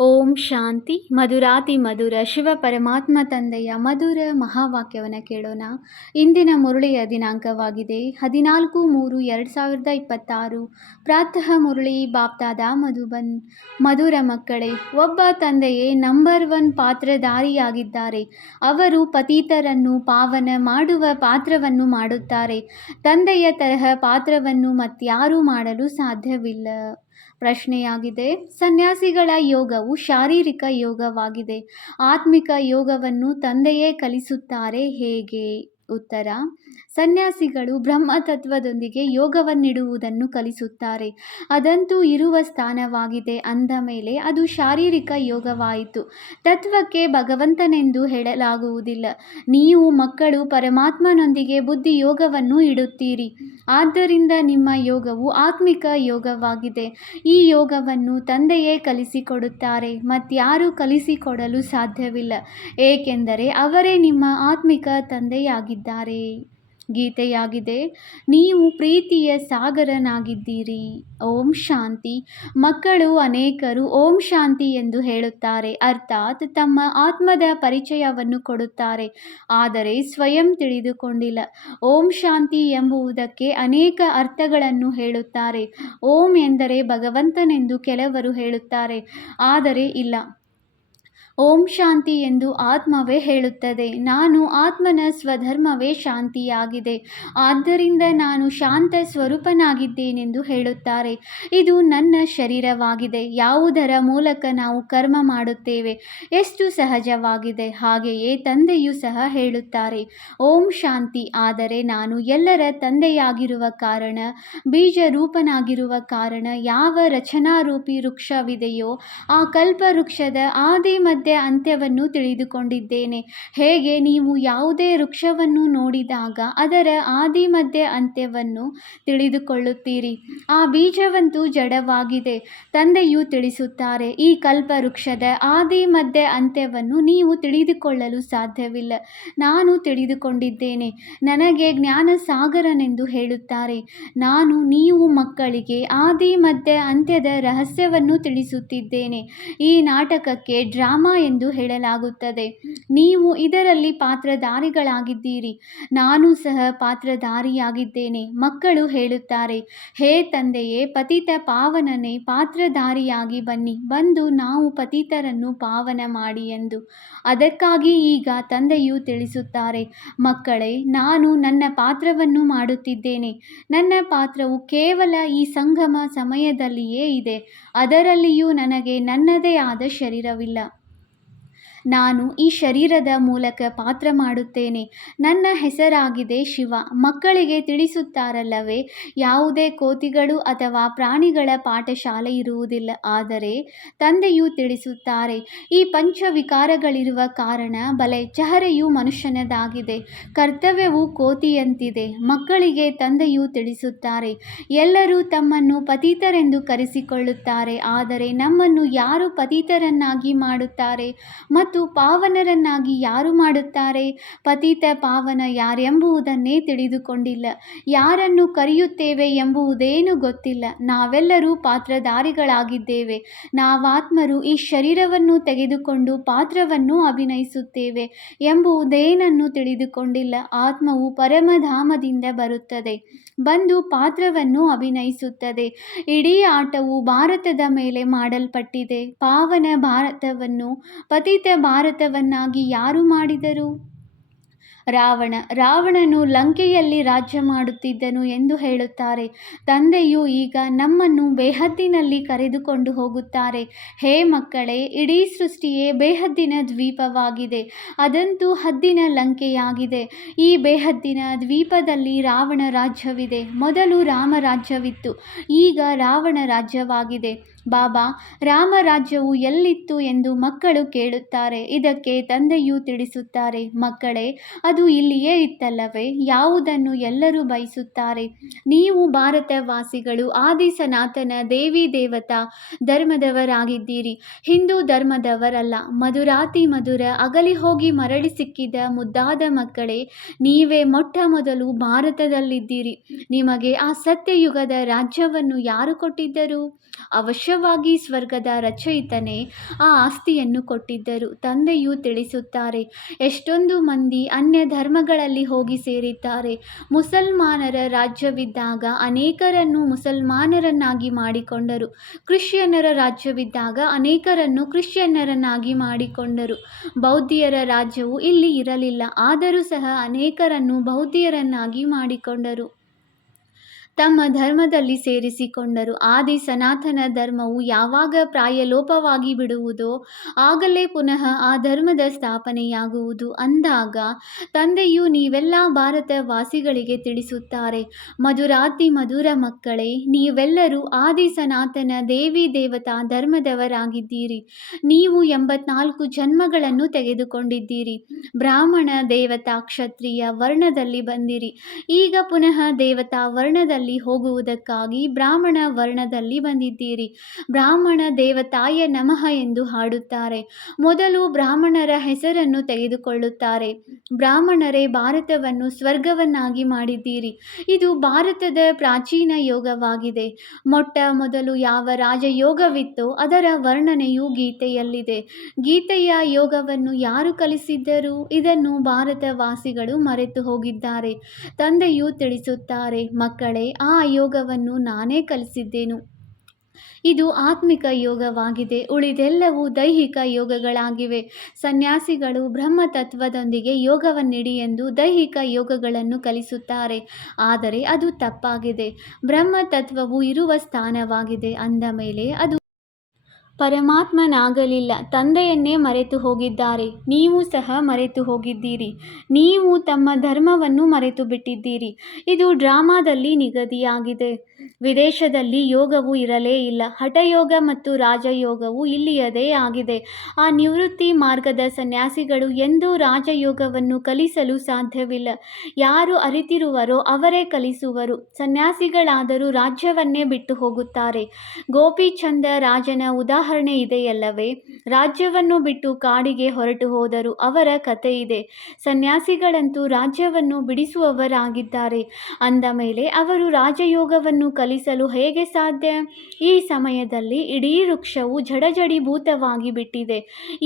ಓಂ ಶಾಂತಿ ಮಧುರಾತಿ ಮಧುರ ಶಿವ ಪರಮಾತ್ಮ ತಂದೆಯ ಮಧುರ ಮಹಾವಾಕ್ಯವನ್ನು ಕೇಳೋಣ. ಇಂದಿನ ಮುರಳಿಯ ದಿನಾಂಕವಾಗಿದೆ 14/3/2026. ಪ್ರಾತಃ ಮುರಳಿ ಬಾಪ್ತಾದ ಮಧುಬನ್. ಮಧುರ ಮಕ್ಕಳೇ, ಒಬ್ಬ ತಂದೆಯೇ ನಂಬರ್ 1 ಪಾತ್ರಧಾರಿಯಾಗಿದ್ದಾರೆ. ಅವರು ಪತಿತರನ್ನು ಪಾವನ ಮಾಡುವ ಪಾತ್ರವನ್ನು ಮಾಡುತ್ತಾರೆ. ತಂದೆಯ ತರಹ ಪಾತ್ರವನ್ನು ಮತ್ಯಾರೂ ಮಾಡಲು ಸಾಧ್ಯವಿಲ್ಲ. ಪ್ರಶ್ನೆಯಾಗಿದೆ, ಸನ್ಯಾಸಿಗಳ ಯೋಗವು ಶಾರೀರಿಕ ಯೋಗವಾಗಿದೆ. ಆತ್ಮಿಕ ಯೋಗವನ್ನು ತಂದೆಯೇ ಕಲಿಸುತ್ತಾರೆ ಹೇಗೆ? ಉತ್ತರ: ಸನ್ಯಾಸಿಗಳು ಬ್ರಹ್ಮತತ್ವದೊಂದಿಗೆ ಯೋಗವನ್ನಿಡುವುದನ್ನು ಕಲಿಸುತ್ತಾರೆ. ಅದಂತೂ ಇರುವ ಸ್ಥಾನವಾಗಿದೆ ಅಂದ ಮೇಲೆ ಅದು ಶಾರೀರಿಕ ಯೋಗವಾಯಿತು. ತತ್ವಕ್ಕೆ ಭಗವಂತನೆಂದು ಹೇಳಲಾಗುವುದಿಲ್ಲ. ನೀವು ಮಕ್ಕಳು ಪರಮಾತ್ಮನೊಂದಿಗೆ ಬುದ್ಧಿ ಯೋಗವನ್ನು ಇಡುತ್ತೀರಿ. ಆದ್ದರಿಂದ ನಿಮ್ಮ ಯೋಗವು ಆತ್ಮಿಕ ಯೋಗವಾಗಿದೆ. ಈ ಯೋಗವನ್ನು ತಂದೆಯೇ ಕಲಿಸಿಕೊಡುತ್ತಾರೆ. ಮತ್ಯಾರೂ ಕಲಿಸಿಕೊಡಲು ಸಾಧ್ಯವಿಲ್ಲ, ಏಕೆಂದರೆ ಅವರೇ ನಿಮ್ಮ ಆತ್ಮಿಕ ತಂದೆಯಾಗಿದ್ದಾರೆ. ಗೀತೆಯಾಗಿದೆ, ನೀವು ಪ್ರೀತಿಯ ಸಾಗರನಾಗಿದ್ದೀರಿ. ಓಂ ಶಾಂತಿ. ಮಕ್ಕಳು ಅನೇಕರು ಓಂ ಶಾಂತಿ ಎಂದು ಹೇಳುತ್ತಾರೆ, ಅರ್ಥಾತ್ ತಮ್ಮ ಆತ್ಮದ ಪರಿಚಯವನ್ನು ಕೊಡುತ್ತಾರೆ, ಆದರೆ ಸ್ವಯಂ ತಿಳಿದುಕೊಂಡಿಲ್ಲ. ಓಂ ಶಾಂತಿ ಎಂಬುದಕ್ಕೆ ಅನೇಕ ಅರ್ಥಗಳನ್ನು ಹೇಳುತ್ತಾರೆ. ಓಂ ಎಂದರೆ ಭಗವಂತನೆಂದು ಕೆಲವರು ಹೇಳುತ್ತಾರೆ, ಆದರೆ ಇಲ್ಲ. ಓಂ ಶಾಂತಿ ಎಂದು ಆತ್ಮವೇ ಹೇಳುತ್ತದೆ. ನಾನು ಆತ್ಮನ ಸ್ವಧರ್ಮವೇ ಶಾಂತಿಯಾಗಿದೆ, ಆದ್ದರಿಂದ ನಾನು ಶಾಂತ ಸ್ವರೂಪನಾಗಿದ್ದೇನೆಂದು ಹೇಳುತ್ತಾರೆ. ಇದು ನನ್ನ ಶರೀರವಾಗಿದೆ, ಯಾವುದರ ಮೂಲಕ ನಾವು ಕರ್ಮ ಮಾಡುತ್ತೇವೆ. ಎಷ್ಟು ಸಹಜವಾಗಿದೆ. ಹಾಗೆಯೇ ತಂದೆಯೂ ಸಹ ಹೇಳುತ್ತಾರೆ ಓಂ ಶಾಂತಿ. ಆದರೆ ನಾನು ಎಲ್ಲರ ತಂದೆಯಾಗಿರುವ ಕಾರಣ, ಬೀಜರೂಪನಾಗಿರುವ ಕಾರಣ, ಯಾವ ರಚನಾರೂಪಿ ವೃಕ್ಷವಿದೆಯೋ ಆ ಕಲ್ಪವೃಕ್ಷದ ಆದಿ ಮಧ್ಯ ಅಂತ್ಯವನ್ನು ತಿಳಿದುಕೊಂಡಿದ್ದೇನೆ. ಹೇಗೆ ನೀವು ಯಾವುದೇ ವೃಕ್ಷವನ್ನು ನೋಡಿದಾಗ ಅದರ ಆದಿ ಮಧ್ಯ ಅಂತ್ಯವನ್ನು ತಿಳಿದುಕೊಳ್ಳುತ್ತೀರಿ, ಆ ಬೀಜವಂತೂ ಜಡವಾಗಿದೆ. ತಂದೆಯು ತಿಳಿಸುತ್ತಾರೆ, ಈ ಕಲ್ಪವೃಕ್ಷದ ಆದಿ ಮಧ್ಯ ಅಂತ್ಯವನ್ನು ನೀವು ತಿಳಿದುಕೊಳ್ಳಲು ಸಾಧ್ಯವಿಲ್ಲ. ನಾನು ತಿಳಿದುಕೊಂಡಿದ್ದೇನೆ. ನನಗೆ ಜ್ಞಾನ ಸಾಗರನೆಂದು ಹೇಳುತ್ತಾರೆ. ನಾನು ನೀವು ಮಕ್ಕಳಿಗೆ ಆದಿ ಮಧ್ಯ ಅಂತ್ಯದ ರಹಸ್ಯವನ್ನು ತಿಳಿಸುತ್ತಿದ್ದೇನೆ. ಈ ನಾಟಕಕ್ಕೆ ಡ್ರಾಮಾ ಎಂದು ಹೇಳಲಾಗುತ್ತದೆ. ನೀವು ಇದರಲ್ಲಿ ಪಾತ್ರಧಾರಿಗಳಾಗಿದ್ದೀರಿ. ನಾನು ಸಹ ಪಾತ್ರಧಾರಿಯಾಗಿದ್ದೇನೆ. ಮಕ್ಕಳು ಹೇಳುತ್ತಾರೆ, ಹೇ ತಂದೆಯೇ, ಪತಿತ ಪಾವನನೇ, ಪಾತ್ರಧಾರಿಯಾಗಿ ಬನ್ನಿ, ಬಂದು ನಾವು ಪತಿತರನ್ನು ಪಾವನ ಮಾಡಿ ಎಂದು. ಅದಕ್ಕಾಗಿ ಈಗ ತಂದೆಯು ತಿಳಿಸುತ್ತಾರೆ, ಮಕ್ಕಳೇ, ನಾನು ನನ್ನ ಪಾತ್ರವನ್ನು ಮಾಡುತ್ತಿದ್ದೇನೆ. ನನ್ನ ಪಾತ್ರವು ಕೇವಲ ಈ ಸಂಗಮ ಸಮಯದಲ್ಲಿಯೇ ಇದೆ. ಅದರಲ್ಲಿಯೂ ನನಗೆ ನನ್ನದೇ ಆದ ಶರೀರವಿಲ್ಲ. ನಾನು ಈ ಶರೀರದ ಮೂಲಕ ಪಾತ್ರ ಮಾಡುತ್ತೇನೆ. ನನ್ನ ಹೆಸರಾಗಿದೆ ಶಿವ. ಮಕ್ಕಳಿಗೆ ತಿಳಿಸುತ್ತಾರಲ್ಲವೇ, ಯಾವುದೇ ಕೋತಿಗಳು ಅಥವಾ ಪ್ರಾಣಿಗಳ ಪಾಠಶಾಲೆ ಇರುವುದಿಲ್ಲ. ಆದರೆ ತಂದೆಯು ತಿಳಿಸುತ್ತಾರೆ, ಈ ಪಂಚವಿಕಾರಗಳಿರುವ ಕಾರಣ ಬಲೆ ಚಹರೆಯು ಮನುಷ್ಯನದಾಗಿದೆ, ಕರ್ತವ್ಯವು ಕೋತಿಯಂತಿದೆ. ಮಕ್ಕಳಿಗೆ ತಂದೆಯು ತಿಳಿಸುತ್ತಾರೆ, ಎಲ್ಲರೂ ತಮ್ಮನ್ನು ಪತಿತರೆಂದು ಕರೆಸಿಕೊಳ್ಳುತ್ತಾರೆ, ಆದರೆ ನಮ್ಮನ್ನು ಯಾರು ಪತಿತರನ್ನಾಗಿ ಮಾಡುತ್ತಾರೆ ಮತ್ತು ಪಾವನರನ್ನಾಗಿ ಯಾರು ಮಾಡುತ್ತಾರೆ? ಪತಿತ ಪಾವನ ಯಾರೆಂಬುದನ್ನೇ ತಿಳಿದುಕೊಂಡಿಲ್ಲ. ಯಾರನ್ನು ಕರೆಯುತ್ತೇವೆ ಎಂಬುದೇನೂ ಗೊತ್ತಿಲ್ಲ. ನಾವೆಲ್ಲರೂ ಪಾತ್ರಧಾರಿಗಳಾಗಿದ್ದೇವೆ. ನಾವಾತ್ಮರು ಈ ಶರೀರವನ್ನು ತೆಗೆದುಕೊಂಡು ಪಾತ್ರವನ್ನು ಅಭಿನಯಿಸುತ್ತೇವೆ ಎಂಬುದೇನನ್ನು ತಿಳಿದುಕೊಂಡಿಲ್ಲ. ಆತ್ಮವು ಪರಮಧಾಮದಿಂದ ಬರುತ್ತದೆ, ಬಂದು ಪಾತ್ರವನ್ನು ಅಭಿನಯಿಸುತ್ತದೆ. ಇಡೀ ಆಟವು ಭಾರತದ ಮೇಲೆ ಮಾಡಲ್ಪಟ್ಟಿದೆ. ಪಾವನ ಭಾರತವನ್ನು ಪತಿತ ಭಾರತವನ್ನಾಗಿ ಯಾರು ಮಾಡಿದರು? ರಾವಣನು ಲಂಕೆಯಲ್ಲಿ ರಾಜ್ಯ ಮಾಡುತ್ತಿದ್ದನು ಎಂದು ಹೇಳುತ್ತಾರೆ. ತಂದೆಯು ಈಗ ನಮ್ಮನ್ನು ಬೇಹದ್ದಿನಲ್ಲಿ ಕರೆದುಕೊಂಡು ಹೋಗುತ್ತಾರೆ. ಹೇ ಮಕ್ಕಳೇ, ಇಡೀ ಸೃಷ್ಟಿಯೇ ಬೇಹದ್ದಿನ ದ್ವೀಪವಾಗಿದೆ. ಅದಂತೂ ಹದ್ದಿನ ಲಂಕೆಯಾಗಿದೆ. ಈ ಬೇಹದ್ದಿನ ದ್ವೀಪದಲ್ಲಿ ರಾವಣ ರಾಜ್ಯವಿದೆ. ಮೊದಲು ರಾಮ ರಾಜ್ಯವಿತ್ತು, ಈಗ ರಾವಣ ರಾಜ್ಯವಾಗಿದೆ. ಬಾಬಾ, ರಾಮರಾಜ್ಯವು ಎಲ್ಲಿತ್ತು ಎಂದು ಮಕ್ಕಳು ಕೇಳುತ್ತಾರೆ. ಇದಕ್ಕೆ ತಂದೆಯು ತಿಳಿಸುತ್ತಾರೆ, ಮಕ್ಕಳೇ, ಅದು ಇಲ್ಲಿಯೇ ಇತ್ತಲ್ಲವೇ? ಯಾವುದನ್ನು ಎಲ್ಲರೂ ಬಯಸುತ್ತಾರೆ? ನೀವು ಭಾರತವಾಸಿಗಳು ಆದಿ ಸನಾತನ ದೇವಿ ದೇವತಾ ಧರ್ಮದವರಾಗಿದ್ದೀರಿ, ಹಿಂದೂ ಧರ್ಮದವರಲ್ಲ. ಮಧುರಾತಿ ಮಧುರ ಅಗಲಿ ಹೋಗಿ ಮರಳಿ ಸಿಕ್ಕಿದ ಮುದ್ದಾದ ಮಕ್ಕಳೇ, ನೀವೇ ಮೊಟ್ಟ ಮೊದಲು ಭಾರತದಲ್ಲಿದ್ದೀರಿ. ನಿಮಗೆ ಆ ಸತ್ಯಯುಗದ ರಾಜ್ಯವನ್ನು ಯಾರು ಕೊಟ್ಟಿದ್ದರು? ಅವಶ್ಯ ವರ್ಷವಾಗಿ ಸ್ವರ್ಗದ ರಚಯಿತನೇ ಆ ಆಸ್ತಿಯನ್ನು ಕೊಟ್ಟಿದ್ದರು. ತಂದೆಯು ತಿಳಿಸುತ್ತಾರೆ, ಎಷ್ಟೊಂದು ಮಂದಿ ಅನ್ಯ ಧರ್ಮಗಳಲ್ಲಿ ಹೋಗಿ ಸೇರಿದ್ದಾರೆ. ಮುಸಲ್ಮಾನರ ರಾಜ್ಯವಿದ್ದಾಗ ಅನೇಕರನ್ನು ಮುಸಲ್ಮಾನರನ್ನಾಗಿ ಮಾಡಿಕೊಂಡರು. ಕ್ರಿಶ್ಚಿಯನ್ನರ ರಾಜ್ಯವಿದ್ದಾಗ ಅನೇಕರನ್ನು ಕ್ರಿಶ್ಚಿಯನ್ನರನ್ನಾಗಿ ಮಾಡಿಕೊಂಡರು. ಬೌದ್ಧಿಯರ ರಾಜ್ಯವು ಇಲ್ಲಿ ಇರಲಿಲ್ಲ, ಆದರೂ ಸಹ ಅನೇಕರನ್ನು ಬೌದ್ಧಿಯರನ್ನಾಗಿ ಮಾಡಿಕೊಂಡರು. ತಮ್ಮ ಧರ್ಮದಲ್ಲಿ ಸೇರಿಸಿಕೊಂಡರು. ಆದಿ ಸನಾತನ ಧರ್ಮವು ಯಾವಾಗ ಪ್ರಾಯಲೋಪವಾಗಿ ಬಿಡುವುದೋ ಆಗಲೇ ಪುನಃ ಆ ಧರ್ಮದ ಸ್ಥಾಪನೆಯಾಗುವುದು. ಅಂದಾಗ ತಂದೆಯು ನೀವೆಲ್ಲ ಭಾರತ ವಾಸಿಗಳಿಗೆ ತಿಳಿಸುತ್ತಾರೆ, ಮಧುರಾತಿ ಮಧುರ ಮಕ್ಕಳೇ, ನೀವೆಲ್ಲರೂ ಆದಿ ಸನಾತನ ದೇವಿ ದೇವತಾ ಧರ್ಮದವರಾಗಿದ್ದೀರಿ. ನೀವು 84 ಜನ್ಮಗಳನ್ನು ತೆಗೆದುಕೊಂಡಿದ್ದೀರಿ. ಬ್ರಾಹ್ಮಣ, ದೇವತಾ, ಕ್ಷತ್ರಿಯ ವರ್ಣದಲ್ಲಿ ಬಂದಿರಿ. ಈಗ ಪುನಃ ದೇವತಾ ವರ್ಣದಲ್ಲಿ ಹೋಗುವುದಕ್ಕಾಗಿ ಬ್ರಾಹ್ಮಣ ವರ್ಣದಲ್ಲಿ ಬಂದಿದ್ದೀರಿ. ಬ್ರಾಹ್ಮಣ ದೇವತಾಯ ನಮಃ ಎಂದು ಹಾಡುತ್ತಾರೆ. ಮೊದಲು ಬ್ರಾಹ್ಮಣರ ಹೆಸರನ್ನು ತೆಗೆದುಕೊಳ್ಳುತ್ತಾರೆ. ಬ್ರಾಹ್ಮಣರೇ ಭಾರತವನ್ನು ಸ್ವರ್ಗವನ್ನಾಗಿ ಮಾಡಿದ್ದೀರಿ. ಇದು ಭಾರತದ ಪ್ರಾಚೀನ ಯೋಗವಾಗಿದೆ. ಮೊಟ್ಟ ಮೊದಲು ಯಾವ ರಾಜಯೋಗವಿತ್ತೋ ಅದರ ವರ್ಣನೆಯು ಗೀತೆಯಲ್ಲಿದೆ. ಗೀತೆಯ ಯೋಗವನ್ನು ಯಾರು ಕಲಿಸಿದ್ದರು? ಇದನ್ನು ಭಾರತವಾಸಿಗಳು ಮರೆತು ಹೋಗಿದ್ದಾರೆ. ತಂದೆಯು ತಿಳಿಸುತ್ತಾರೆ, ಮಕ್ಕಳೇ, ಆ ಯೋಗವನ್ನು ನಾನೇ ಕಲಿಸಿದ್ದೆನು. ಇದು ಆತ್ಮಿಕ ಯೋಗವಾಗಿದೆ. ಉಳಿದೆಲ್ಲವೂ ದೈಹಿಕ ಯೋಗಗಳಾಗಿವೆ. ಸನ್ಯಾಸಿಗಳು ಬ್ರಹ್ಮತತ್ವದೊಂದಿಗೆ ಯೋಗವನ್ನಿಡಿ ಎಂದು ದೈಹಿಕ ಯೋಗಗಳನ್ನು ಕಲಿಸುತ್ತಾರೆ. ಆದರೆ ಅದು ತಪ್ಪಾಗಿದೆ. ಬ್ರಹ್ಮತತ್ವವು ಇರುವ ಸ್ಥಾನವಾಗಿದೆ ಅಂದ ಮೇಲೆ ಅದು ಪರಮಾತ್ಮನಾಗಲಿಲ್ಲ. ತಂದೆಯನ್ನೇ ಮರೆತು ಹೋಗಿದ್ದಾರೆ. ನೀವು ಸಹ ಮರೆತು ಹೋಗಿದ್ದೀರಿ. ನೀವು ತಮ್ಮ ಧರ್ಮವನ್ನು ಮರೆತು ಬಿಟ್ಟಿದ್ದೀರಿ. ಇದು ಡ್ರಾಮಾದಲ್ಲಿ ನಿಗದಿಯಾಗಿದೆ. ವಿದೇಶದಲ್ಲಿ ಯೋಗವು ಇರಲೇ ಇಲ್ಲ. ಹಠಯೋಗ ಮತ್ತು ರಾಜಯೋಗವು ಇಲ್ಲಿಯದೇ ಆಗಿದೆ. ಆ ನಿವೃತ್ತಿ ಮಾರ್ಗದ ಸನ್ಯಾಸಿಗಳು ಎಂದೂ ರಾಜಯೋಗವನ್ನು ಕಲಿಸಲು ಸಾಧ್ಯವಿಲ್ಲ. ಯಾರು ಅರಿತಿರುವರೋ ಅವರೇ ಕಲಿಸುವರು. ಸನ್ಯಾಸಿಗಳಾದರೂ ರಾಜ್ಯವನ್ನೇ ಬಿಟ್ಟು ಹೋಗುತ್ತಾರೆ. ಗೋಪಿಚಂದ ರಾಜನ ಉದಾಹರಣೆ ಇದೆಯಲ್ಲವೇ? ರಾಜ್ಯವನ್ನು ಬಿಟ್ಟು ಕಾಡಿಗೆ ಹೊರಟು ಹೋದರು. ಅವರ ಕಥೆ ಇದೆ. ಸನ್ಯಾಸಿಗಳಂತೂ ರಾಜ್ಯವನ್ನು ಬಿಡಿಸುವವರಾಗಿದ್ದಾರೆ. ಅಂದ ಮೇಲೆ ಅವರು ರಾಜಯೋಗವನ್ನು ಕಲಿಸಲು ಹೇಗೆ ಸಾಧ್ಯ? ಈ ಸಮಯದಲ್ಲಿ ಇಡೀ ವೃಕ್ಷವು ಜಡಜಡೀಭೂತವಾಗಿ ಬಿಟ್ಟಿದೆ.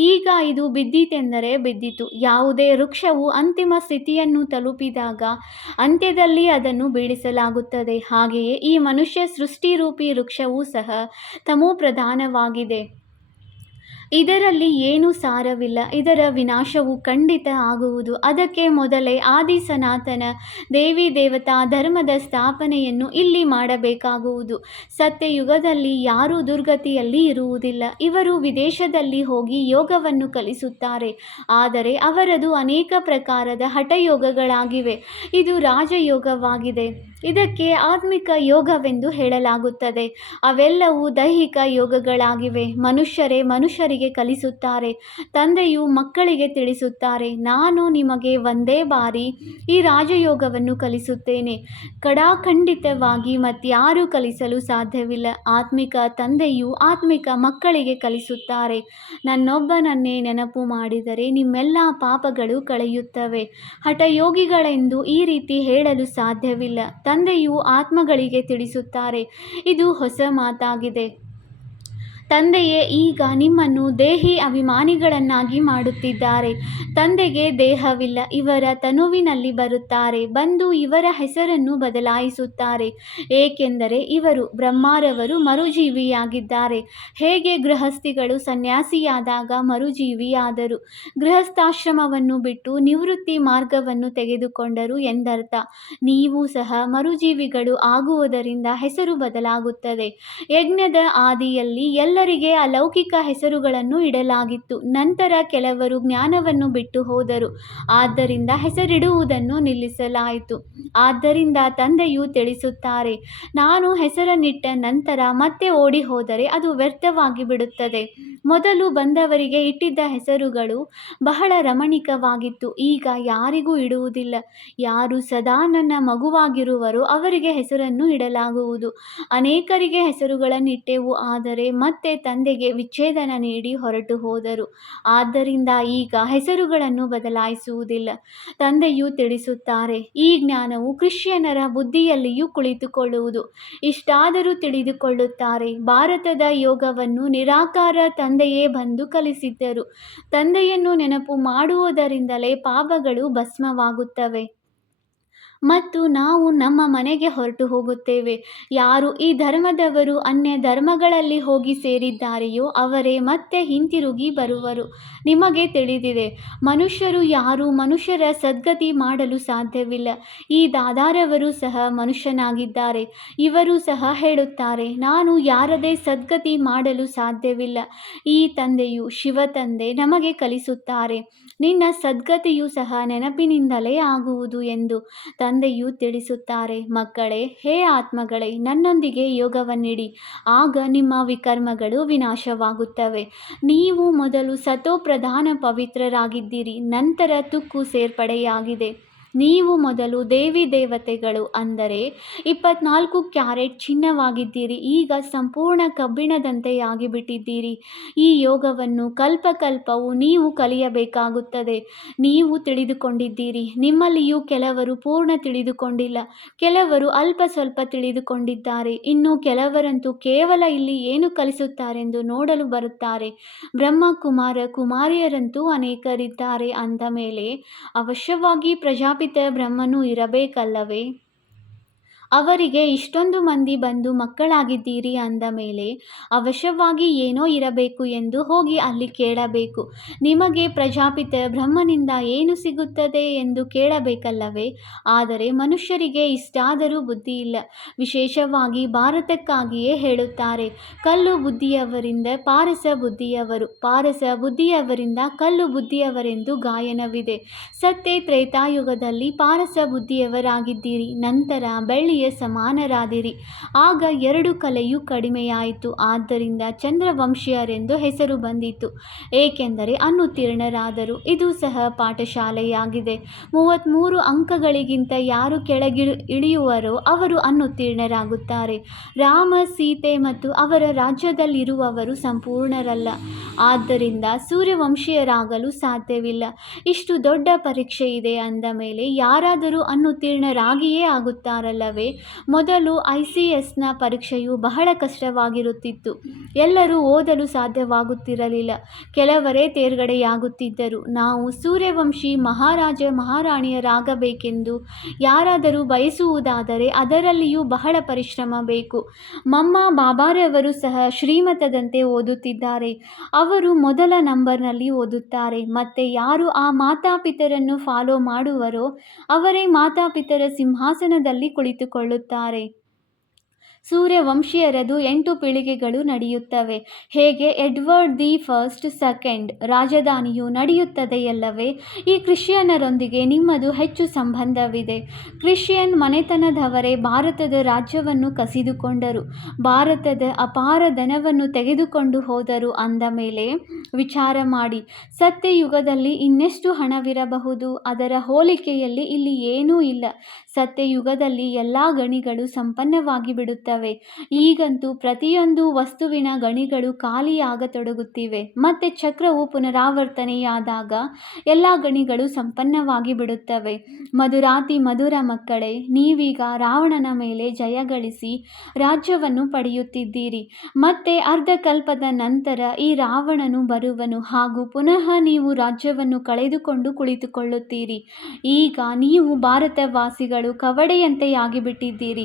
ಈಗ ಇದು ಬಿದ್ದಿತೆಂದರೆ ಬಿದ್ದಿತು. ಯಾವುದೇ ವೃಕ್ಷವು ಅಂತಿಮ ಸ್ಥಿತಿಯನ್ನು ತಲುಪಿದಾಗ ಅಂತ್ಯದಲ್ಲಿ ಅದನ್ನು ಬೀಳಿಸಲಾಗುತ್ತದೆ. ಹಾಗೆಯೇ ಈ ಮನುಷ್ಯ ಸೃಷ್ಟಿರೂಪಿ ವೃಕ್ಷವೂ ಸಹ ತಮೋಪ್ರಧಾನವಾಗಿದೆ. ಇದರಲ್ಲಿ ಏನೂ ಸಾರವಿಲ್ಲ. ಇದರ ವಿನಾಶವು ಖಂಡಿತ ಆಗುವುದು. ಅದಕ್ಕೆ ಮೊದಲೇ ಆದಿ ಸನಾತನ ದೇವಿ ದೇವತಾ ಧರ್ಮದ ಸ್ಥಾಪನೆಯನ್ನು ಇಲ್ಲಿ ಮಾಡಬೇಕಾಗುವುದು. ಸತ್ಯಯುಗದಲ್ಲಿ ಯಾರೂ ದುರ್ಗತಿಯಲ್ಲಿ ಇರುವುದಿಲ್ಲ. ಇವರು ವಿದೇಶದಲ್ಲಿ ಹೋಗಿ ಯೋಗವನ್ನು ಕಲಿಸುತ್ತಾರೆ. ಆದರೆ ಅವರದು ಅನೇಕ ಪ್ರಕಾರದ ಹಠಯೋಗಗಳಾಗಿವೆ. ಇದು ರಾಜಯೋಗವಾಗಿದೆ. ಇದಕ್ಕೆ ಆತ್ಮಿಕ ಯೋಗವೆಂದು ಹೇಳಲಾಗುತ್ತದೆ. ಅವೆಲ್ಲವೂ ದೈಹಿಕ ಯೋಗಗಳಾಗಿವೆ. ಮನುಷ್ಯರೇ ಮನುಷ್ಯರಿಗೆ ಕಲಿಸುತ್ತಾರೆ. ತಂದೆಯು ಮಕ್ಕಳಿಗೆ ತಿಳಿಸುತ್ತಾರೆ, ನಾನು ನಿಮಗೆ ಒಂದೇ ಬಾರಿ ಈ ರಾಜಯೋಗವನ್ನು ಕಲಿಸುತ್ತೇನೆ. ಖಂಡಿತವಾಗಿ ಮತ್ಯಾರೂ ಕಲಿಸಲು ಸಾಧ್ಯವಿಲ್ಲ. ಆತ್ಮಿಕ ತಂದೆಯು ಆತ್ಮಿಕ ಮಕ್ಕಳಿಗೆ ಕಲಿಸುತ್ತಾರೆ, ನನ್ನೊಬ್ಬನನ್ನೇ ನೆನಪು ಮಾಡಿದರೆ ನಿಮ್ಮೆಲ್ಲ ಪಾಪಗಳು ಕಳೆಯುತ್ತವೆ. ಹಠಯೋಗಿಗಳೆಂದು ಈ ರೀತಿ ಹೇಳಲು ಸಾಧ್ಯವಿಲ್ಲ. ತಂದೆಯು ಆತ್ಮಗಳಿಗೆ ತಿಳಿಸುತ್ತಾರೆ, ಇದು ಹೊಸ ಮಾತಾಗಿದೆ. ತಂದೆಯೇ ಈಗ ನಿಮ್ಮನ್ನು ದೇಹಿ ಅಭಿಮಾನಿಗಳನ್ನಾಗಿ ಮಾಡುತ್ತಿದ್ದಾರೆ. ತಂದೆಗೆ ದೇಹವಿಲ್ಲ. ಇವರ ತನುವಿನಲ್ಲಿ ಬರುತ್ತಾರೆ. ಬಂದು ಇವರ ಹೆಸರನ್ನು ಬದಲಾಯಿಸುತ್ತಾರೆ. ಏಕೆಂದರೆ ಇವರು ಬ್ರಹ್ಮರವರು ಮರುಜೀವಿಯಾಗಿದ್ದಾರೆ. ಹೇಗೆ ಗೃಹಸ್ಥಿಗಳು ಸನ್ಯಾಸಿಯಾದಾಗ ಮರುಜೀವಿಯಾದರು, ಗೃಹಸ್ಥಾಶ್ರಮವನ್ನು ಬಿಟ್ಟು ನಿವೃತ್ತಿ ಮಾರ್ಗವನ್ನು ತೆಗೆದುಕೊಂಡರು ಎಂದರ್ಥ. ನೀವು ಸಹ ಮರುಜೀವಿಗಳು ಆಗುವುದರಿಂದ ಹೆಸರು ಬದಲಾಗುತ್ತದೆ. ಯಜ್ಞದ ಆದಿಯಲ್ಲಿ ಎಲ್ಲರಿಗೆ ಅಲೌಕಿಕ ಹೆಸರುಗಳನ್ನು ಇಡಲಾಗಿತ್ತು. ನಂತರ ಕೆಲವರು ಜ್ಞಾನವನ್ನು ಬಿಟ್ಟು ಹೋದರು. ಆದ್ದರಿಂದ ಹೆಸರಿಡುವುದನ್ನು ನಿಲ್ಲಿಸಲಾಯಿತು. ಆದ್ದರಿಂದ ತಂದೆಯು ತಿಳಿಸುತ್ತಾರೆ, ನಾನು ಹೆಸರನ್ನಿಟ್ಟ ನಂತರ ಮತ್ತೆ ಓಡಿ ಹೋದರೆ ಅದು ವ್ಯರ್ಥವಾಗಿ ಬಿಡುತ್ತದೆ. ಮೊದಲು ಬಂದವರಿಗೆ ಇಟ್ಟಿದ್ದ ಹೆಸರುಗಳು ಬಹಳ ರಮಣೀಯವಾಗಿತ್ತು. ಈಗ ಯಾರಿಗೂ ಇಡುವುದಿಲ್ಲ. ಯಾರು ಸದಾ ನನ್ನ ಮಗುವಾಗಿರುವರೋ ಅವರಿಗೆ ಹೆಸರನ್ನು ಇಡಲಾಗುವುದು. ಅನೇಕರಿಗೆ ಹೆಸರುಗಳನ್ನಿಟ್ಟೆವು, ಆದರೆ ಮತ್ತೆ ಮತ್ತೆ ತಂದೆಗೆ ವಿಚ್ಛೇದನ ನೀಡಿ ಹೊರಟು ಹೋದರು. ಆದ್ದರಿಂದ ಈಗ ಹೆಸರುಗಳನ್ನು ಬದಲಾಯಿಸುವುದಿಲ್ಲ. ತಂದೆಯು ತಿಳಿಸುತ್ತಾರೆ, ಈ ಜ್ಞಾನವು ಕ್ರಿಶ್ಚಿಯನ್ನರ ಬುದ್ಧಿಯಲ್ಲಿಯೂ ಕುಳಿತುಕೊಳ್ಳುವುದು. ಇಷ್ಟಾದರೂ ತಿಳಿದುಕೊಳ್ಳುತ್ತಾರೆ, ಭಾರತದ ಯೋಗವನ್ನು ನಿರಾಕಾರ ತಂದೆಯೇ ಬಂದು ಕಲಿಸಿದ್ದರು. ತಂದೆಯನ್ನು ನೆನಪು ಮಾಡುವುದರಿಂದಲೇ ಪಾಪಗಳು ಭಸ್ಮವಾಗುತ್ತವೆ ಮತ್ತು ನಾವು ನಮ್ಮ ಮನೆಗೆ ಹೊರಟು ಹೋಗುತ್ತೇವೆ. ಯಾರು ಈ ಧರ್ಮದವರು ಅನ್ಯ ಧರ್ಮಗಳಲ್ಲಿ ಹೋಗಿ ಸೇರಿದ್ದಾರೆಯೋ ಅವರೇ ಮತ್ತೆ ಹಿಂತಿರುಗಿ ಬರುವರು. ನಿಮಗೆ ತಿಳಿದಿದೆ, ಮನುಷ್ಯರು ಯಾರೂ ಮನುಷ್ಯರ ಸದ್ಗತಿ ಮಾಡಲು ಸಾಧ್ಯವಿಲ್ಲ. ಈ ದಾದಾರವರು ಸಹ ಮನುಷ್ಯನಾಗಿದ್ದಾರೆ. ಇವರು ಸಹ ಹೇಳುತ್ತಾರೆ, ನಾನು ಯಾರದೇ ಸದ್ಗತಿ ಮಾಡಲು ಸಾಧ್ಯವಿಲ್ಲ. ಈ ತಂದೆಯು ಶಿವತಂದೆ ನಮಗೆ ಕಲಿಸುತ್ತಾರೆ, ನಿನ್ನ ಸದ್ಗತಿಯೂ ಸಹ ನೆನಪಿನಿಂದಲೇ ಆಗುವುದು ಎಂದು. ತಂದೆಯು ತಿಳಿಸುತ್ತಾರೆ, ಮಕ್ಕಳೇ, ಹೇ ಆತ್ಮಗಳೇ, ನನ್ನೊಂದಿಗೆ ಯೋಗವನ್ನಿಡಿ, ಆಗ ನಿಮ್ಮ ವಿಕರ್ಮಗಳು ವಿನಾಶವಾಗುತ್ತವೆ. ನೀವು ಮೊದಲು ಸತೋಪ್ರಧಾನ ಪವಿತ್ರರಾಗಿದ್ದೀರಿ, ನಂತರ ತುಕ್ಕು ಸೇರ್ಪಡೆಯಾಗಿದೆ. ನೀವು ಮೊದಲು ದೇವಿ ದೇವತೆಗಳು ಅಂದರೆ 24 ಕ್ಯಾರೆಟ್ ಚಿನ್ನವಾಗಿದ್ದೀರಿ, ಈಗ ಸಂಪೂರ್ಣ ಕಬ್ಬಿಣದಂತೆ ಆಗಿಬಿಟ್ಟಿದ್ದೀರಿ. ಈ ಯೋಗವನ್ನು ಕಲ್ಪಕಲ್ಪವೂ ನೀವು ಕಲಿಯಬೇಕಾಗುತ್ತದೆ. ನೀವು ತಿಳಿದುಕೊಂಡಿದ್ದೀರಿ, ನಿಮ್ಮಲ್ಲಿಯೂ ಕೆಲವರು ಪೂರ್ಣ ತಿಳಿದುಕೊಂಡಿಲ್ಲ, ಕೆಲವರು ಅಲ್ಪ ಸ್ವಲ್ಪ ತಿಳಿದುಕೊಂಡಿದ್ದಾರೆ, ಇನ್ನು ಕೆಲವರಂತೂ ಕೇವಲ ಇಲ್ಲಿ ಏನು ಕಲಿಸುತ್ತಾರೆಂದು ನೋಡಲು ಬರುತ್ತಾರೆ. ಬ್ರಹ್ಮ ಕುಮಾರ ಕುಮಾರಿಯರಂತೂ ಅನೇಕರಿದ್ದಾರೆ ಅಂದ ಮೇಲೆ ಅವಶ್ಯವಾಗಿ ಪ್ರಜಾಪಿತ ಬ್ರಹ್ಮನೂ ಇರಬೇಕಲ್ಲವೇ? ಅವರಿಗೆ ಇಷ್ಟೊಂದು ಮಂದಿ ಬಂದು ಮಕ್ಕಳಾಗಿದ್ದೀರಿ ಅಂದ ಮೇಲೆ ಅವಶ್ಯವಾಗಿ ಏನೋ ಇರಬೇಕು ಎಂದು ಹೋಗಿ ಅಲ್ಲಿ ಕೇಳಬೇಕು. ನಿಮಗೆ ಪ್ರಜಾಪಿತ ಬ್ರಹ್ಮನಿಂದ ಏನು ಸಿಗುತ್ತದೆ ಎಂದು ಕೇಳಬೇಕಲ್ಲವೇ? ಆದರೆ ಮನುಷ್ಯರಿಗೆ ಇಷ್ಟಾದರೂ ಬುದ್ಧಿಯಿಲ್ಲ. ವಿಶೇಷವಾಗಿ ಭಾರತಕ್ಕಾಗಿಯೇ ಹೇಳುತ್ತಾರೆ, ಕಲ್ಲು ಬುದ್ಧಿಯವರಿಂದ ಪಾರಸ ಬುದ್ಧಿಯವರು, ಪಾರಸ ಬುದ್ಧಿಯವರಿಂದ ಕಲ್ಲು ಬುದ್ಧಿಯವರೆಂದು ಗಾಯನವಿದೆ. ಸತ್ಯ ತ್ರೇತಾಯುಗದಲ್ಲಿ ಪಾರಸ ಬುದ್ಧಿಯವರಾಗಿದ್ದೀರಿ, ನಂತರ ಬೆಳ್ಳಿಯ ಸಮಾನರಾದಿರಿ. ಆಗ 2 ಕಲೆಯೂ ಕಡಿಮೆಯಾಯಿತು, ಆದ್ದರಿಂದ ಚಂದ್ರವಂಶೀಯರೆಂದು ಹೆಸರು ಬಂದಿತು, ಏಕೆಂದರೆ ಅನುತ್ತೀರ್ಣರಾದರು. ಇದು ಸಹ ಪಾಠಶಾಲೆಯಾಗಿದೆ. 33 ಅಂಕಗಳಿಗಿಂತ ಯಾರು ಇಳಿಯುವರೋ ಅವರು ಅನುತ್ತೀರ್ಣರಾಗುತ್ತಾರೆ. ರಾಮ, ಸೀತೆ ಮತ್ತು ಅವರ ರಾಜ್ಯದಲ್ಲಿರುವವರು ಸಂಪೂರ್ಣರಲ್ಲ, ಆದ್ದರಿಂದ ಸೂರ್ಯವಂಶೀಯರಾಗಲು ಸಾಧ್ಯವಿಲ್ಲ. ಇಷ್ಟು ದೊಡ್ಡ ಪರೀಕ್ಷೆ ಇದೆ ಅಂದ ಮೇಲೆ ಯಾರಾದರೂ ಅನುತ್ತೀರ್ಣರಾಗಿಯೇ ಆಗುತ್ತಾರಲ್ಲವೇ? ಮೊದಲು ICSನ ಪರೀಕ್ಷೆಯು ಬಹಳ ಕಷ್ಟವಾಗಿರುತ್ತಿತ್ತು. ಎಲ್ಲರೂ ಓದಲು ಸಾಧ್ಯವಾಗುತ್ತಿರಲಿಲ್ಲ, ಕೆಲವರೇ ತೇರ್ಗಡೆಯಾಗುತ್ತಿದ್ದರು. ನಾವು ಸೂರ್ಯವಂಶಿ ಮಹಾರಾಜ ಮಹಾರಾಣಿಯರಾಗಬೇಕೆಂದು ಯಾರಾದರೂ ಬಯಸುವುದಾದರೆ ಅದರಲ್ಲಿಯೂ ಬಹಳ ಪರಿಶ್ರಮ ಬೇಕು. ಮಮ್ಮ ಬಾಬಾರವರು ಸಹ ಶ್ರೀಮತದಂತೆ ಓದುತ್ತಿದ್ದಾರೆ. ಅವರು ಮೊದಲ ನಂಬರ್ನಲ್ಲಿ ಓದುತ್ತಾರೆ. ಮತ್ತೆ ಯಾರು ಆ ಮಾತಾಪಿತರನ್ನು ಫಾಲೋ ಮಾಡುವರೋ ಅವರೇ ಮಾತಾಪಿತರ ಸಿಂಹಾಸನದಲ್ಲಿ ಕುಳಿತುಕೊಳ್ಳುತ್ತಾರೆ. ಸೂರ್ಯವಂಶೀಯರದು 8 ಪೀಳಿಗೆಗಳು ನಡೆಯುತ್ತವೆ. ಹೇಗೆ ಎಡ್ವರ್ಡ್ ದಿ ಫಸ್ಟ್ ಸೆಕೆಂಡ್ ರಾಜಧಾನಿಯು ನಡೆಯುತ್ತದೆಯಲ್ಲವೇ? ಈ ಕ್ರಿಶ್ಚಿಯನ್ನರೊಂದಿಗೆ ನಿಮ್ಮದು ಹೆಚ್ಚು ಸಂಬಂಧವಿದೆ. ಕ್ರಿಶ್ಚಿಯನ್ ಮನೆತನದವರೇ ಭಾರತದ ರಾಜ್ಯವನ್ನು ಕಸಿದುಕೊಂಡರು, ಭಾರತದ ಅಪಾರ ಧನವನ್ನು ತೆಗೆದುಕೊಂಡು ಹೋದರು ಅಂದ ಮೇಲೆ ವಿಚಾರ ಮಾಡಿ, ಸತ್ಯಯುಗದಲ್ಲಿ ಇನ್ನೆಷ್ಟು ಹಣವಿರಬಹುದು? ಅದರ ಹೋಲಿಕೆಯಲ್ಲಿ ಇಲ್ಲಿ ಏನೂ ಇಲ್ಲ. ಸತ್ಯಯುಗದಲ್ಲಿ ಎಲ್ಲ ಗಣಿಗಳು ಸಂಪನ್ನವಾಗಿ ಬಿಡುತ್ತವೆ. ಈಗಂತೂ ಪ್ರತಿಯೊಂದು ವಸ್ತುವಿನ ಗಣಿಗಳು ಖಾಲಿಯಾಗತೊಡಗುತ್ತಿವೆ. ಮತ್ತೆ ಚಕ್ರವು ಪುನರಾವರ್ತನೆಯಾದಾಗ ಎಲ್ಲ ಗಣಿಗಳು ಸಂಪನ್ನವಾಗಿ ಬಿಡುತ್ತವೆ. ಮಧುರಾತಿ ಮಧುರ ಮಕ್ಕಳೇ, ನೀವೀಗ ರಾವಣನ ಮೇಲೆ ಜಯಗಳಿಸಿ ರಾಜ್ಯವನ್ನು ಪಡೆಯುತ್ತಿದ್ದೀರಿ. ಮತ್ತೆ ಅರ್ಧಕಲ್ಪದ ನಂತರ ಈ ರಾವಣನು ಬರುವನು ಹಾಗೂ ಪುನಃ ನೀವು ರಾಜ್ಯವನ್ನು ಕಳೆದುಕೊಂಡು ಕುಳಿತುಕೊಳ್ಳುತ್ತೀರಿ. ಈಗ ನೀವು ಭಾರತವಾಸಿಗಳು ಕವಡೆಯಂತೆ ಆಗಿಬಿಟ್ಟಿದ್ದೀರಿ.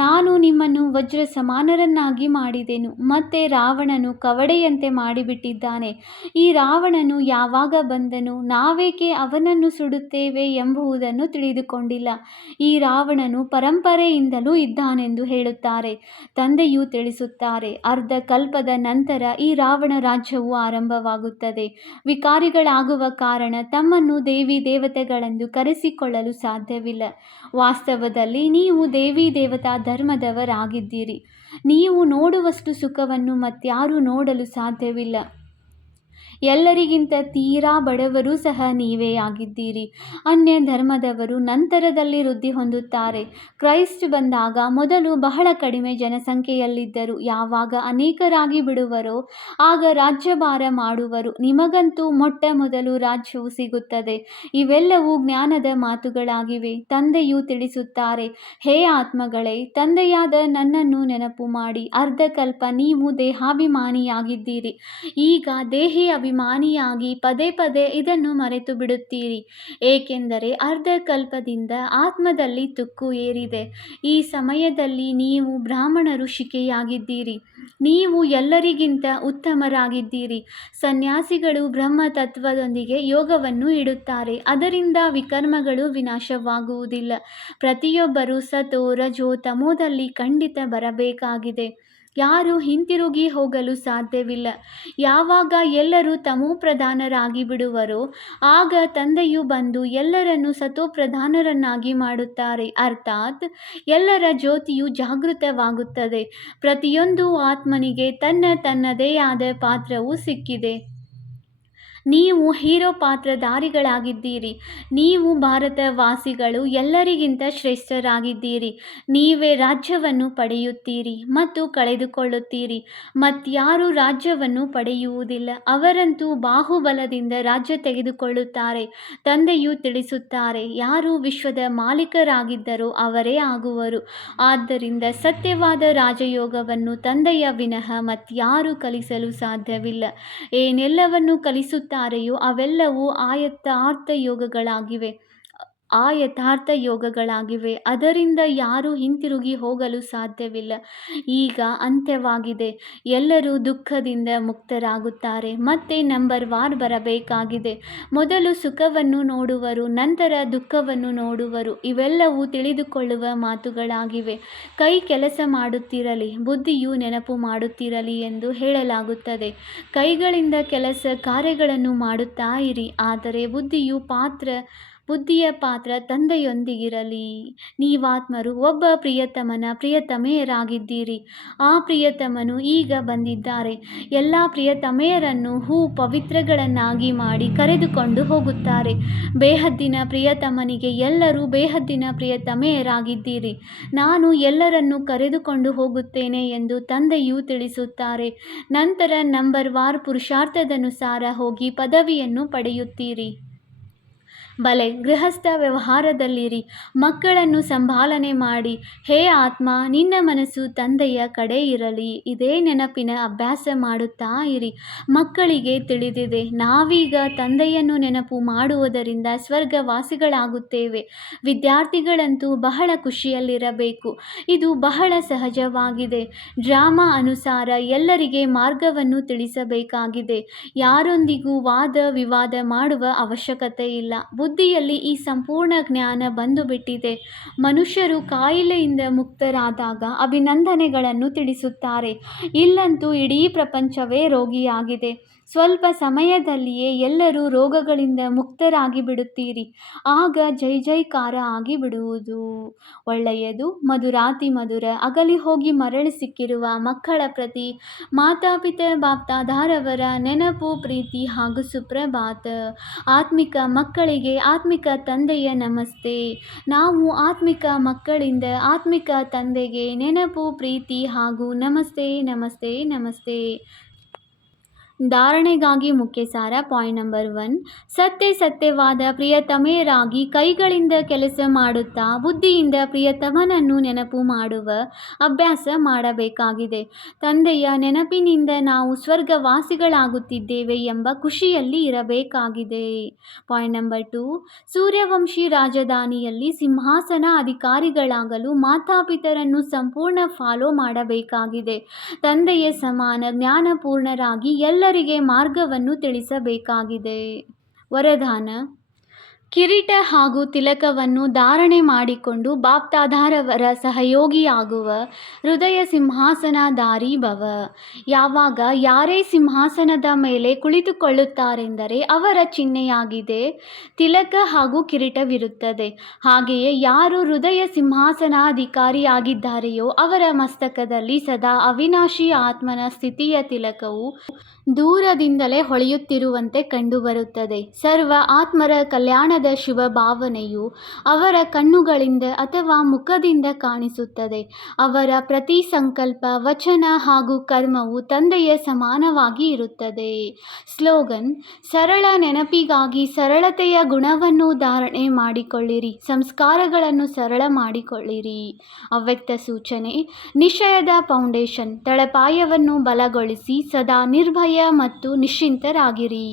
ನಾನು ನಿಮ್ಮನ್ನು ವಜ್ರ ಸಮಾನರನ್ನಾಗಿ ಮಾಡಿದೆನು, ಮತ್ತೆ ರಾವಣನು ಕವಡೆಯಂತೆ ಮಾಡಿಬಿಟ್ಟಿದ್ದಾನೆ. ಈ ರಾವಣನು ಯಾವಾಗ ಬಂದನು, ನಾವೇಕೆ ಅವನನ್ನು ಸುಡುತ್ತೇವೆ ಎಂಬುದನ್ನು ತಿಳಿದುಕೊಂಡಿಲ್ಲ. ಈ ರಾವಣನು ಪರಂಪರೆಯಿಂದಲೂ ಇದ್ದಾನೆಂದು ಹೇಳುತ್ತಾರೆ. ತಂದೆಯು ತಿಳಿಸುತ್ತಾರೆ, ಅರ್ಧ ಕಲ್ಪದ ನಂತರ ಈ ರಾವಣ ರಾಜ್ಯವು ಆರಂಭವಾಗುತ್ತದೆ. ವಿಕಾರಿಗಳಾಗುವ ಕಾರಣ ತಮ್ಮನ್ನು ದೇವಿ ದೇವತೆಗಳೆಂದು ಕರೆಸಿಕೊಳ್ಳಲು ಸಾಧ್ಯವಿಲ್ಲ. ವಾಸ್ತವದಲ್ಲಿ ನೀವು ದೇವಿ ದೇವತಾ ಧರ್ಮದವರಾಗಿದ್ದೀರಿ. ನೀವು ನೋಡುವಷ್ಟು ಸುಖವನ್ನು ಮತ್ಯಾರೂ ನೋಡಲು ಸಾಧ್ಯವಿಲ್ಲ. ಎಲ್ಲರಿಗಿಂತ ತೀರಾ ಬಡವರೂ ಸಹ ನೀವೇ ಆಗಿದ್ದೀರಿ. ಅನ್ಯ ಧರ್ಮದವರು ನಂತರದಲ್ಲಿ ವೃದ್ಧಿ ಹೊಂದುತ್ತಾರೆ. ಕ್ರೈಸ್ಟ್ ಬಂದಾಗ ಮೊದಲು ಬಹಳ ಕಡಿಮೆ ಜನಸಂಖ್ಯೆಯಲ್ಲಿದ್ದರು. ಯಾವಾಗ ಅನೇಕರಾಗಿ ಬಿಡುವರೋ ಆಗ ರಾಜ್ಯಭಾರ ಮಾಡುವರು. ನಿಮಗಂತೂ ಮೊಟ್ಟ ಮೊದಲು ರಾಜ್ಯವು ಸಿಗುತ್ತದೆ. ಇವೆಲ್ಲವೂ ಜ್ಞಾನದ ಮಾತುಗಳಾಗಿವೆ. ತಂದೆಯು ತಿಳಿಸುತ್ತಾರೆ, ಹೇ ಆತ್ಮಗಳೇ, ತಂದೆಯಾದ ನನ್ನನ್ನು ನೆನಪು ಮಾಡಿ. ಅರ್ಧಕಲ್ಪ ನೀವು ದೇಹಾಭಿಮಾನಿಯಾಗಿದ್ದೀರಿ. ಈಗ ದೇಹಿ ಅಭಿಮಾನಿಯಾಗಿ ಪದೇ ಪದೇ ಇದನ್ನು ಮರೆತು ಬಿಡುತ್ತೀರಿ, ಏಕೆಂದರೆ ಅರ್ಧಕಲ್ಪದಿಂದ ಆತ್ಮದಲ್ಲಿ ತುಕ್ಕು ಏರಿದೆ. ಈ ಸಮಯದಲ್ಲಿ ನೀವು ಬ್ರಾಹ್ಮಣ ಋಷಿಕೆಯಾಗಿದ್ದೀರಿ. ನೀವು ಎಲ್ಲರಿಗಿಂತ ಉತ್ತಮರಾಗಿದ್ದೀರಿ. ಸನ್ಯಾಸಿಗಳು ಬ್ರಹ್ಮ ತತ್ವದೊಂದಿಗೆ ಯೋಗವನ್ನು ಇಡುತ್ತಾರೆ. ಅದರಿಂದ ವಿಕರ್ಮಗಳು ವಿನಾಶವಾಗುವುದಿಲ್ಲ. ಪ್ರತಿಯೊಬ್ಬರೂ ಸತೋ ರಜೋ ತಮೋದಲ್ಲಿ ಖಂಡಿತ ಬರಬೇಕಾಗಿದೆ. ಯಾರೂ ಹಿಂತಿರುಗಿ ಹೋಗಲು ಸಾಧ್ಯವಿಲ್ಲ. ಯಾವಾಗ ಎಲ್ಲರೂ ತಮೋಪ್ರಧಾನರಾಗಿ ಬಿಡುವರೋ ಆಗ ತಂದೆಯು ಬಂದು ಎಲ್ಲರನ್ನೂ ಸತೋಪ್ರಧಾನರನ್ನಾಗಿ ಮಾಡುತ್ತಾರೆ. ಅರ್ಥಾತ್ ಎಲ್ಲರ ಜ್ಯೋತಿಯು ಜಾಗೃತವಾಗುತ್ತದೆ. ಪ್ರತಿಯೊಂದು ಆತ್ಮನಿಗೆ ತನ್ನದೇ ಆದ ಪಾತ್ರವು ಸಿಕ್ಕಿದೆ. ನೀವು ಹೀರೋ ಪಾತ್ರಧಾರಿಗಳಾಗಿದ್ದೀರಿ. ನೀವು ಭಾರತವಾಸಿಗಳು ಎಲ್ಲರಿಗಿಂತ ಶ್ರೇಷ್ಠರಾಗಿದ್ದೀರಿ. ನೀವೇ ರಾಜ್ಯವನ್ನು ಪಡೆಯುತ್ತೀರಿ ಮತ್ತು ಕಳೆದುಕೊಳ್ಳುತ್ತೀರಿ. ಮತ್ಯಾರೂ ರಾಜ್ಯವನ್ನು ಪಡೆಯುವುದಿಲ್ಲ. ಅವರಂತೂ ಬಾಹುಬಲದಿಂದ ರಾಜ್ಯ ತೆಗೆದುಕೊಳ್ಳುತ್ತಾರೆ. ತಂದೆಯು ತಿಳಿಸುತ್ತಾರೆ, ಯಾರು ವಿಶ್ವದ ಮಾಲೀಕರಾಗಿದ್ದರೋ ಅವರೇ ಆಗುವರು. ಆದ್ದರಿಂದ ಸತ್ಯವಾದ ರಾಜಯೋಗವನ್ನು ತಂದೆಯ ವಿನಃ ಮತ್ಯಾರೂ ಕಲಿಸಲು ಸಾಧ್ಯವಿಲ್ಲ. ಏನೆಲ್ಲವನ್ನು ಕಲಿಸುತ್ತಾರೆಯೋ ಅವೆಲ್ಲವೂ ಯಥಾರ್ಥ ಯೋಗಗಳಾಗಿವೆ. ಅದರಿಂದ ಯಾರೂ ಹಿಂತಿರುಗಿ ಹೋಗಲು ಸಾಧ್ಯವಿಲ್ಲ. ಈಗ ಅಂತ್ಯವಾಗಿದೆ. ಎಲ್ಲರೂ ದುಃಖದಿಂದ ಮುಕ್ತರಾಗುತ್ತಾರೆ. ಮತ್ತೆ ನಂಬರ್ ವಾರ್ ಬರಬೇಕಾಗಿದೆ. ಮೊದಲು ಸುಖವನ್ನು ನೋಡುವರು, ನಂತರ ದುಃಖವನ್ನು ನೋಡುವರು. ಇವೆಲ್ಲವೂ ತಿಳಿದುಕೊಳ್ಳುವ ಮಾತುಗಳಾಗಿವೆ. ಕೈ ಕೆಲಸ ಮಾಡುತ್ತಿರಲಿ, ಬುದ್ಧಿಯು ನೆನಪು ಮಾಡುತ್ತಿರಲಿ ಎಂದು ಹೇಳಲಾಗುತ್ತದೆ. ಕೈಗಳಿಂದ ಕೆಲಸ ಕಾರ್ಯಗಳನ್ನು ಮಾಡುತ್ತಾ ಇರಿ, ಆದರೆ ಬುದ್ಧಿಯ ಪಾತ್ರ ತಂದೆಯೊಂದಿಗಿರಲಿ. ನೀವಾತ್ಮರು ಒಬ್ಬ ಪ್ರಿಯತಮನ ಪ್ರಿಯತಮೆಯರಾಗಿದ್ದೀರಿ. ಆ ಪ್ರಿಯತಮನು ಈಗ ಬಂದಿದ್ದಾರೆ. ಎಲ್ಲ ಪ್ರಿಯತಮೆಯರನ್ನು ಪವಿತ್ರಗಳನ್ನಾಗಿ ಮಾಡಿ ಕರೆದುಕೊಂಡು ಹೋಗುತ್ತಾರೆ. ಬೇಹದ್ದಿನ ಪ್ರಿಯತಮನಿಗೆ ಎಲ್ಲರೂ ಬೇಹದ್ದಿನ ಪ್ರಿಯತಮೆಯರಾಗಿದ್ದೀರಿ. ನಾನು ಎಲ್ಲರನ್ನೂ ಕರೆದುಕೊಂಡು ಹೋಗುತ್ತೇನೆ ಎಂದು ತಂದೆಯು ತಿಳಿಸುತ್ತಾರೆ. ನಂತರ ನಂಬರ್ ವಾರ್ ಪುರುಷಾರ್ಥದನುಸಾರ ಹೋಗಿ ಪದವಿಯನ್ನು ಪಡೆಯುತ್ತೀರಿ. ಬಲೆ ಗೃಹಸ್ಥ ವ್ಯವಹಾರದಲ್ಲಿರಿ. ಮಕ್ಕಳನ್ನು ಸಂಭಾಲನೆ ಮಾಡಿ. ಹೇ ಆತ್ಮ, ನಿನ್ನ ಮನಸ್ಸು ತಂದೆಯ ಕಡೆ ಇರಲಿ. ಇದೇ ನೆನಪಿನ ಅಭ್ಯಾಸ ಮಾಡುತ್ತಾ ಇರಿ. ಮಕ್ಕಳಿಗೆ ತಿಳಿದಿದೆ, ನಾವೀಗ ತಂದೆಯನ್ನು ನೆನಪು ಮಾಡುವುದರಿಂದ ಸ್ವರ್ಗವಾಸಿಗಳಾಗುತ್ತೇವೆ. ವಿದ್ಯಾರ್ಥಿಗಳಂತೂ ಬಹಳ ಖುಷಿಯಲ್ಲಿರಬೇಕು. ಇದು ಬಹಳ ಸಹಜವಾಗಿದೆ. ಡ್ರಾಮಾ ಅನುಸಾರ ಎಲ್ಲರಿಗೆ ಮಾರ್ಗವನ್ನು ತಿಳಿಸಬೇಕಾಗಿದೆ. ಯಾರೊಂದಿಗೂ ವಾದ ವಿವಾದ ಮಾಡುವ ಅವಶ್ಯಕತೆ ಇಲ್ಲ. ಬುದ್ಧಿಯಲ್ಲಿ ಈ ಸಂಪೂರ್ಣ ಜ್ಞಾನ ಬಂದುಬಿಟ್ಟಿದೆ. ಮನುಷ್ಯರು ಕಾಯಿಲೆಯಿಂದ ಮುಕ್ತರಾದಾಗ ಅಭಿನಂದನೆಗಳನ್ನು ತಿಳಿಸುತ್ತಾರೆ. ಇಲ್ಲಂತೂ ಇಡೀ ಪ್ರಪಂಚವೇ ರೋಗಿಯಾಗಿದೆ. ಸ್ವಲ್ಪ ಸಮಯದಲ್ಲಿಯೇ ಎಲ್ಲರೂ ರೋಗಗಳಿಂದ ಮುಕ್ತರಾಗಿ ಬಿಡುತ್ತೀರಿ. ಆಗ ಜೈ ಜೈಕಾರ ಆಗಿ ಬಿಡುವುದು. ಒಳ್ಳೆಯದು. ಮಧುರಾತಿ ಮಧುರ. ಅಗಲಿ ಹೋಗಿ ಮರಳಿ ಸಿಕ್ಕಿರುವ ಮಕ್ಕಳ ಪ್ರತಿ ಮಾತಾಪಿತ ಬಾಪ್ದಾದಾರವರ ನೆನಪು, ಪ್ರೀತಿ ಹಾಗೂ ಸುಪ್ರಭಾತ. ಆತ್ಮಿಕ ಮಕ್ಕಳಿಗೆ ಆತ್ಮಿಕ ತಂದೆಯ ನಮಸ್ತೆ. ನಾವು ಆತ್ಮಿಕ ಮಕ್ಕಳಿಂದ ಆತ್ಮಿಕ ತಂದೆಗೆ ನೆನಪು, ಪ್ರೀತಿ ಹಾಗೂ ನಮಸ್ತೆ ನಮಸ್ತೆ ನಮಸ್ತೆ. ಧಾರಣೆಗಾಗಿ ಮುಖ್ಯ ಸಾರ. ಪಾಯಿಂಟ್ ನಂಬರ್ 1, ಸತ್ಯವಾದ ಪ್ರಿಯತಮೆಯರಾಗಿ ಕೈಗಳಿಂದ ಕೆಲಸ ಮಾಡುತ್ತಾ ಬುದ್ಧಿಯಿಂದ ಪ್ರಿಯತಮನನ್ನು ನೆನಪು ಮಾಡುವ ಅಭ್ಯಾಸ ಮಾಡಬೇಕಾಗಿದೆ. ತಂದೆಯ ನೆನಪಿನಿಂದ ನಾವು ಸ್ವರ್ಗವಾಸಿಗಳಾಗುತ್ತಿದ್ದೇವೆ ಎಂಬ ಖುಷಿಯಲ್ಲಿ ಇರಬೇಕಾಗಿದೆ. ಪಾಯಿಂಟ್ ನಂಬರ್ 2, ಸೂರ್ಯವಂಶಿ ರಾಜಧಾನಿಯಲ್ಲಿ ಸಿಂಹಾಸನ ಅಧಿಕಾರಿಗಳಾಗಲು ಮಾತಾಪಿತರನ್ನು ಸಂಪೂರ್ಣ ಫಾಲೋ ಮಾಡಬೇಕಾಗಿದೆ. ತಂದೆಯ ಸಮಾನ ಜ್ಞಾನಪೂರ್ಣರಾಗಿ ಎಲ್ಲರಿಗೆ ಮಾರ್ಗವನ್ನು ತಿಳಿಸಬೇಕಾಗಿದೆ. ವರದಾನ: ಕಿರೀಟ ಹಾಗೂ ತಿಲಕವನ್ನು ಧಾರಣೆ ಮಾಡಿಕೊಂಡು ಬಾಪ್ದಾದಾರವರ ಸಹಯೋಗಿಯಾಗುವ ಹೃದಯ ಸಿಂಹಾಸನಧಾರಿ ಭವ. ಯಾವಾಗ ಯಾರೇ ಸಿಂಹಾಸನದ ಮೇಲೆ ಕುಳಿತುಕೊಳ್ಳುತ್ತಾರೆಂದರೆ ಅವರ ಚಿಹ್ನೆಯಾಗಿದೆ ತಿಲಕ ಹಾಗೂ ಕಿರೀಟವಿರುತ್ತದೆ. ಹಾಗೆಯೇ ಯಾರು ಹೃದಯ ಸಿಂಹಾಸನಾಧಿಕಾರಿಯಾಗಿದ್ದಾರೆಯೋ ಅವರ ಮಸ್ತಕದಲ್ಲಿ ಸದಾ ಅವಿನಾಶಿ ಆತ್ಮನ ಸ್ಥಿತಿಯ ತಿಲಕವು ದೂರದಿಂದಲೇ ಹೊಳೆಯುತ್ತಿರುವಂತೆ ಕಂಡುಬರುತ್ತದೆ. ಸರ್ವ ಆತ್ಮರ ಕಲ್ಯಾಣದ ಶುಭ ಭಾವನೆಯು ಅವರ ಕಣ್ಣುಗಳಿಂದ ಅಥವಾ ಮುಖದಿಂದ ಕಾಣಿಸುತ್ತದೆ. ಅವರ ಪ್ರತಿ ಸಂಕಲ್ಪ, ವಚನ ಹಾಗೂ ಕರ್ಮವು ತಂದೆಯ ಸಮಾನವಾಗಿ ಇರುತ್ತದೆ. ಸ್ಲೋಗನ್: ಸರಳ ನೆನಪಿಗಾಗಿ ಸರಳತೆಯ ಗುಣವನ್ನು ಧಾರಣೆ ಮಾಡಿಕೊಳ್ಳಿರಿ, ಸಂಸ್ಕಾರಗಳನ್ನು ಸರಳ ಮಾಡಿಕೊಳ್ಳಿರಿ. ಅವ್ಯಕ್ತ ಸೂಚನೆ: ನಿಶ್ಚಯದ ಫೌಂಡೇಶನ್ ತಳಪಾಯವನ್ನು ಬಲಗೊಳಿಸಿ ಸದಾ ನಿರ್ಭಯ ಮತ್ತು ನಿಶ್ಚಿಂತರಾಗಿರಿ.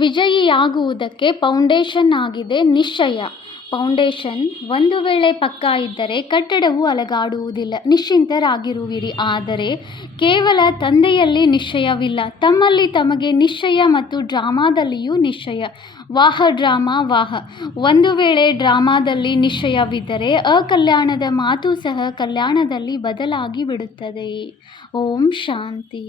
ವಿಜಯಿಯಾಗುವುದಕ್ಕೆ ಫೌಂಡೇಶನ್ ಆಗಿದೆ ನಿಶ್ಚಯ. ಫೌಂಡೇಶನ್ ಒಂದು ವೇಳೆ ಪಕ್ಕಾ ಇದ್ದರೆ ಕಟ್ಟಡವು ಅಲುಗಾಡುವುದಿಲ್ಲ. ನಿಶ್ಚಿಂತರಾಗಿರುವಿರಿ. ಆದರೆ ಕೇವಲ ತಂದೆಯಲ್ಲಿ ನಿಶ್ಚಯವಿಲ್ಲ, ತಮ್ಮಲ್ಲಿ ತಮಗೆ ನಿಶ್ಚಯ ಮತ್ತು ಡ್ರಾಮಾದಲ್ಲಿಯೂ ನಿಶ್ಚಯ. ವಾಹ ಡ್ರಾಮಾ ವಾಹ. ಒಂದು ವೇಳೆ ಡ್ರಾಮಾದಲ್ಲಿ ನಿಶ್ಚಯವಿದ್ದರೆ ಅಕಲ್ಯಾಣದ ಮಾತು ಸಹ ಕಲ್ಯಾಣದಲ್ಲಿ ಬದಲಾಗಿ ಬಿಡುತ್ತದೆ. ಓಂ ಶಾಂತಿ.